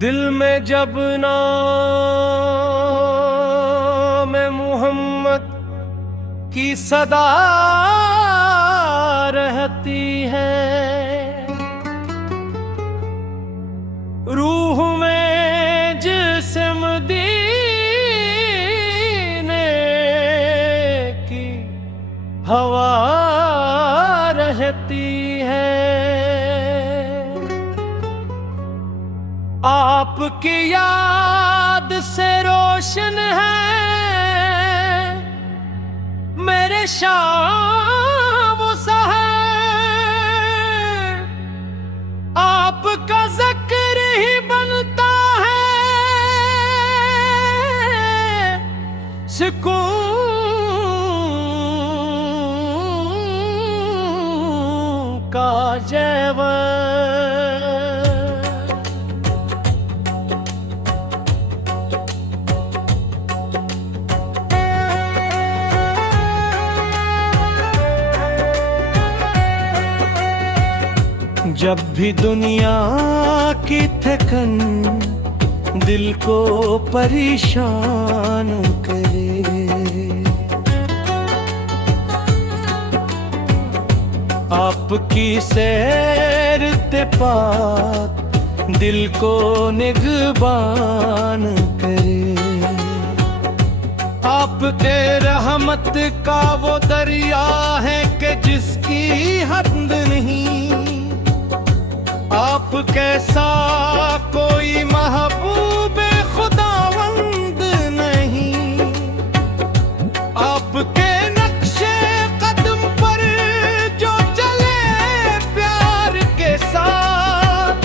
दिल में जब नाम मोहम्मद की सदा रहती है, रूह में जिस्म मदीने की हवा रहती है। आपकी याद से रोशन है मेरे शाम सहर, आपका जिक्र ही बनता है सुकून का जेवर। जब भी दुनिया की थकन दिल को परेशान करे, आपकी सैर पाक दिल को निगहबान करे। आपके रहमत का वो दरिया है कि जिसकी हद नहीं, आप कैसा कोई महबूब खुदावंद नहीं। आपके नक्शे कदम पर जो चले प्यार के साथ,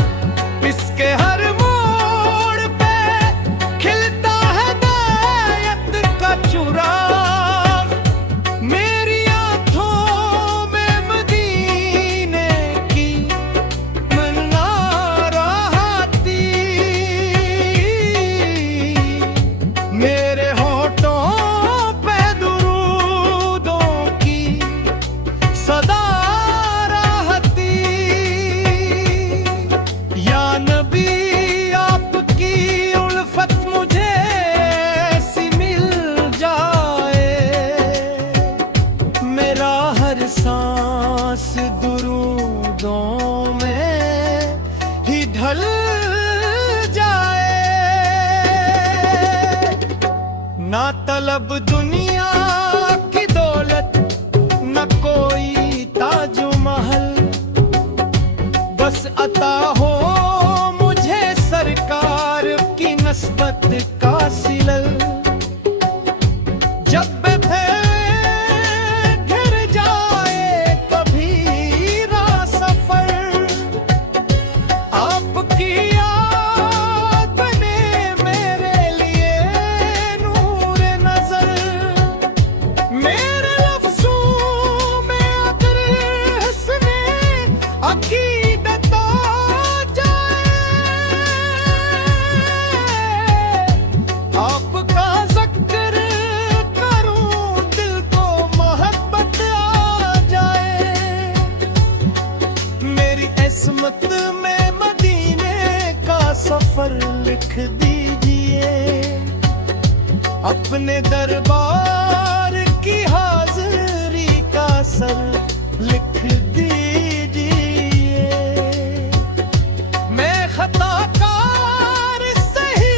इसके हर मोड़ पे खिलता है दायत का चुराग। मेरी आंखों में मदीने की मेरे होठों पे दुरूदों की सदा रहती। या नबी आपकी उल्फत मुझे ऐसी मिल जाए, मेरा हर सांस दुरूदों में ही ढल ना। तलब दुनिया की दौलत न कोई ताजो महल, बस अता हो मुझे सरकार की नस्बत का सिलल। जब घिर जाए कभी राह सफर, आपकी किस्मत में मदीने का सफर लिख दीजिए, अपने दरबार की हाजिरी का सर लिख दीजिए। मैं खताकार सही,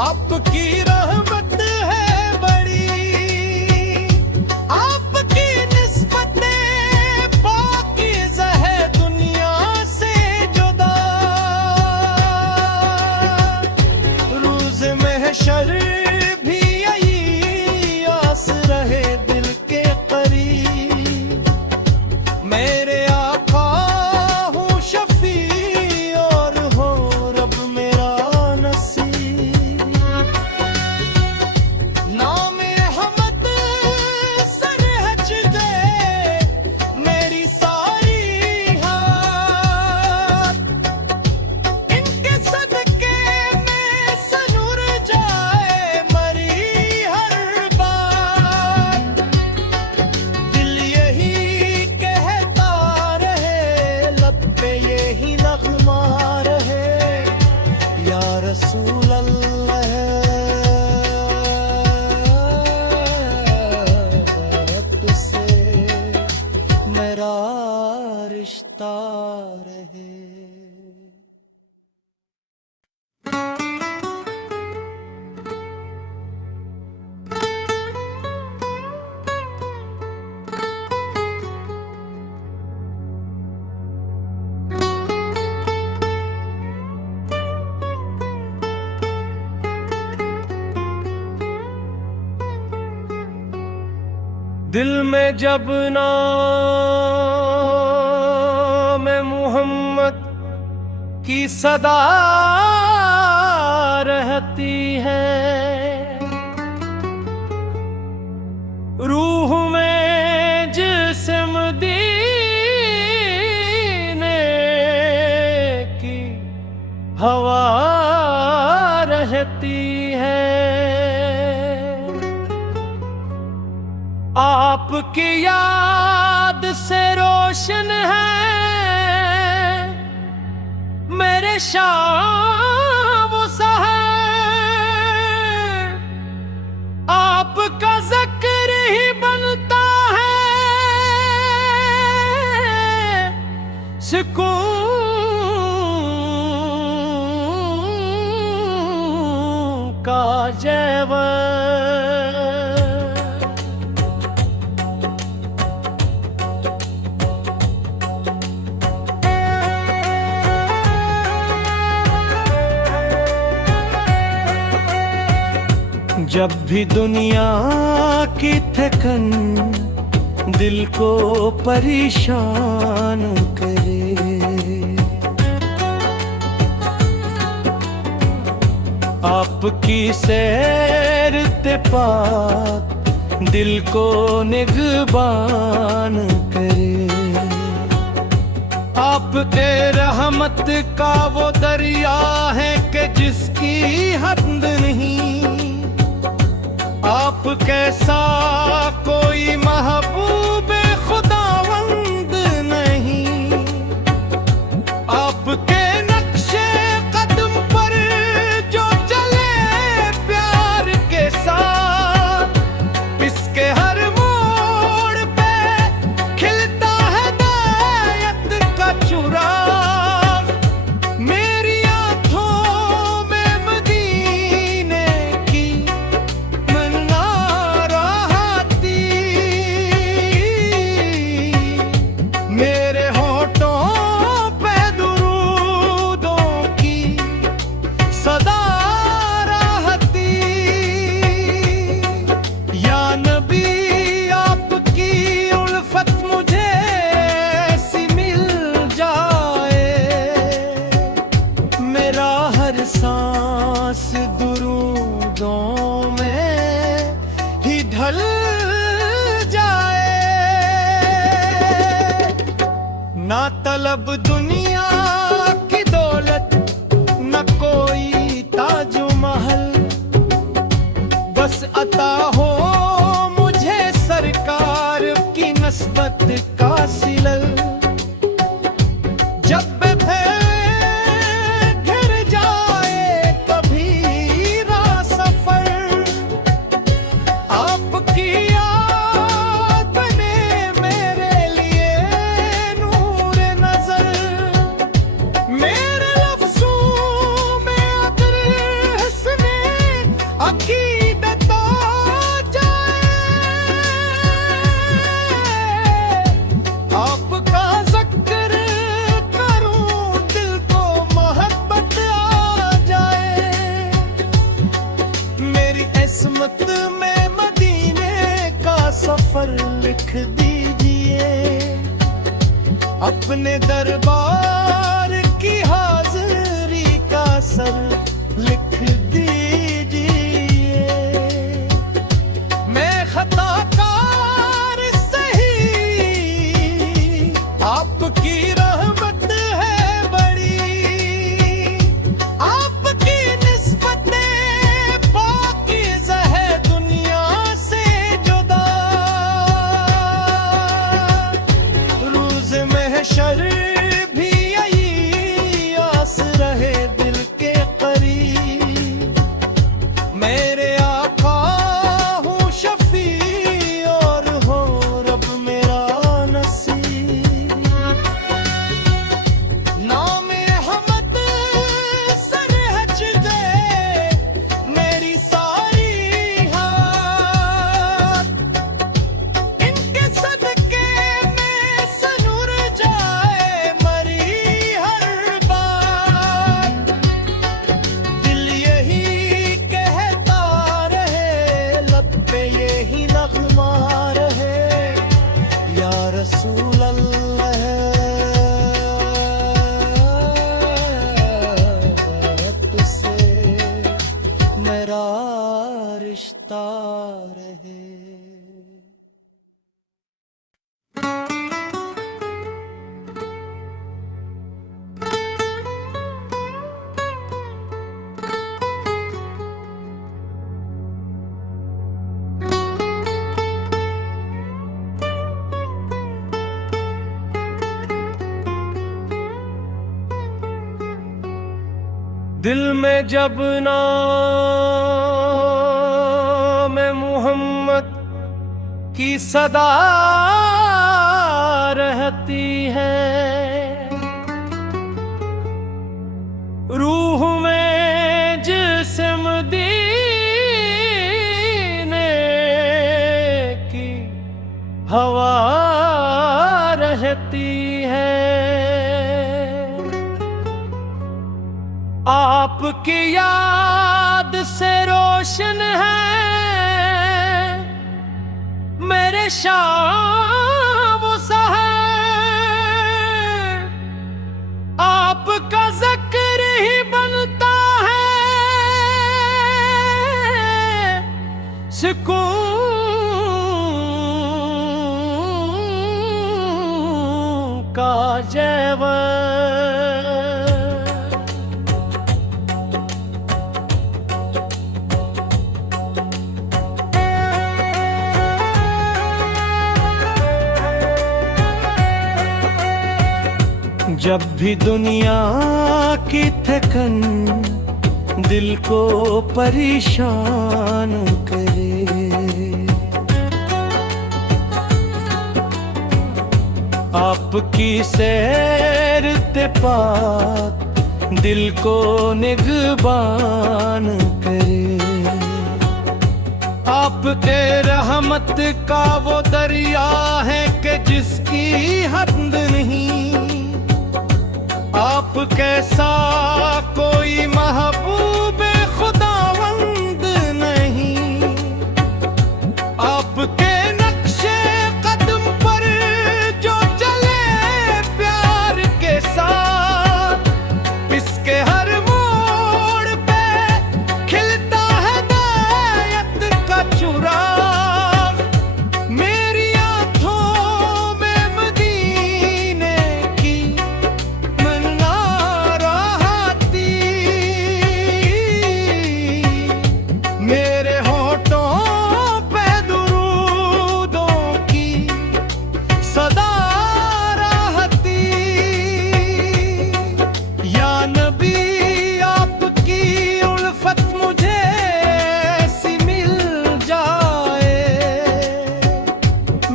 आपकी रहमत है बड़ी। आपकी निस्बतें पाकीज़ा है दुनिया से जुदा। रोज़ महशर भी यही आस रहे दिल के करीब, दिल में जब नाम मोहम्मद की सदा रहती है, रूह में जिस्म दीने की हवा रहती है। आपकी याद से रोशन है मेरे शाम सहर, आपका जिक्र ही बनता है सुकून का जेवर। जब भी दुनिया की थकन दिल को परेशान करे, आपकी सैर पाक दिल को निगहबान करे। आपके रहमत का वो दरिया है कि जिसकी हद नहीं, आप कैसा कोई महबूब खुदावंद नहीं। आपके नक्शे कदम पर जो चले प्यार के साथ, इसके हर मोड़ पे खिलता है दायत का चुराग। मेरी आंखों में मदीने की मेरे होठों पे दुरूदों की सदा रहती। या नबी आपकी उल्फत मुझे ऐसी मिल जाए, मेरा हर सांस दुरूदों में ही ढल ना। तलब दुनिया की दौलत न कोई ताजो महल, बस अता हो मुझे सरकार की नस्बत का सिलल। जब घिर जाए कभी राह सफर, आपकी किस्मत में मदीने का सफर लिख दीजिए, अपने दरबार की हाजिरी का सर लिख दीजिए। मैं खताकार सही, आपकी रहमत है बड़ी। आपकी निस्बतें पाकीज़ा है दुनिया से जुदा। रोज़ महशर भी यही आस रहे दिल के करीब, दिल में जब नाम मोहम्मद की सदा रहती है, रूह में जिस्म दीने की हवा रहती है। आपकी याद से रोशन है मेरे शाम सहर, आपका जिक्र ही बनता है सुकून का जेवर। जब भी दुनिया की थकन दिल को परेशान करे, आपकी सैर ते पाक दिल को निगहबान करे। आपके रहमत का वो दरिया है कि जिसकी हद नहीं, आप कैसा कोई महबूब खुदावंद नहीं। आपके नक्शे कदम पर जो चले प्यार के साथ, इसके हर मोड़ पे खिलता है दायत का चुराग। मेरी आंखों में मदीने की मेरे होठों पे दुरूदों की सदा रहती। या नबी आपकी उल्फत मुझे ऐसी मिल जाए,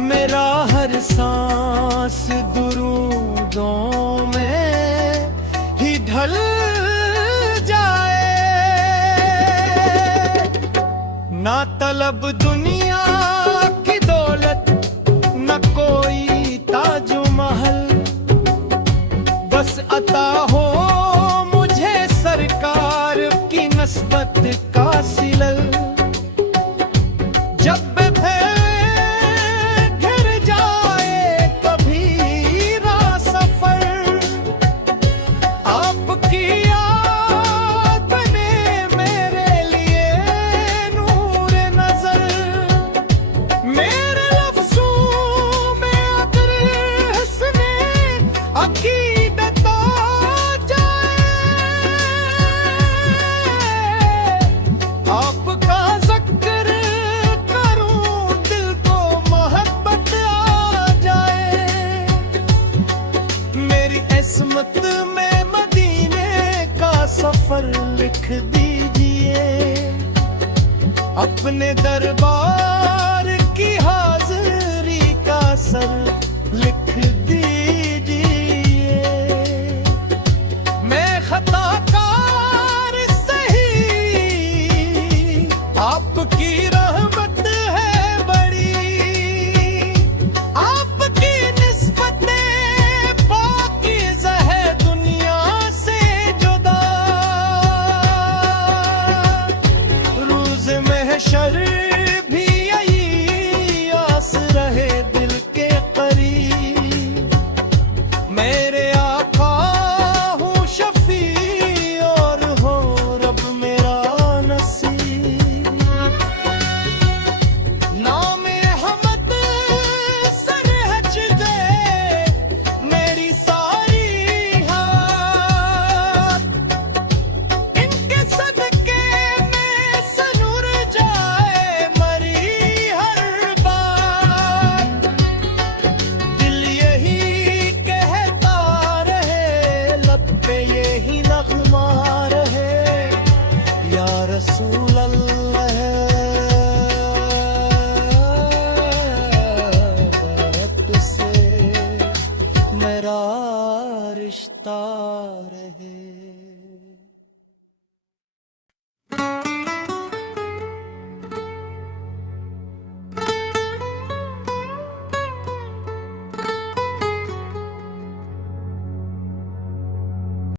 मेरा हर सांस दुरूदों में ही ढल ना। तलब दुनिया की दौलत न कोई ताजो महल, बस अता हो मुझे सरकार की नस्बत का सिलल। जब घिर जाए कभी राह सफर, आपकी आपका जिक्र करूं दिल को मोहब्बत आ जाए। मेरी किस्मत में मदीने का सफर लिख दीजिए, अपने दरबार की हाजिरी का सर लिख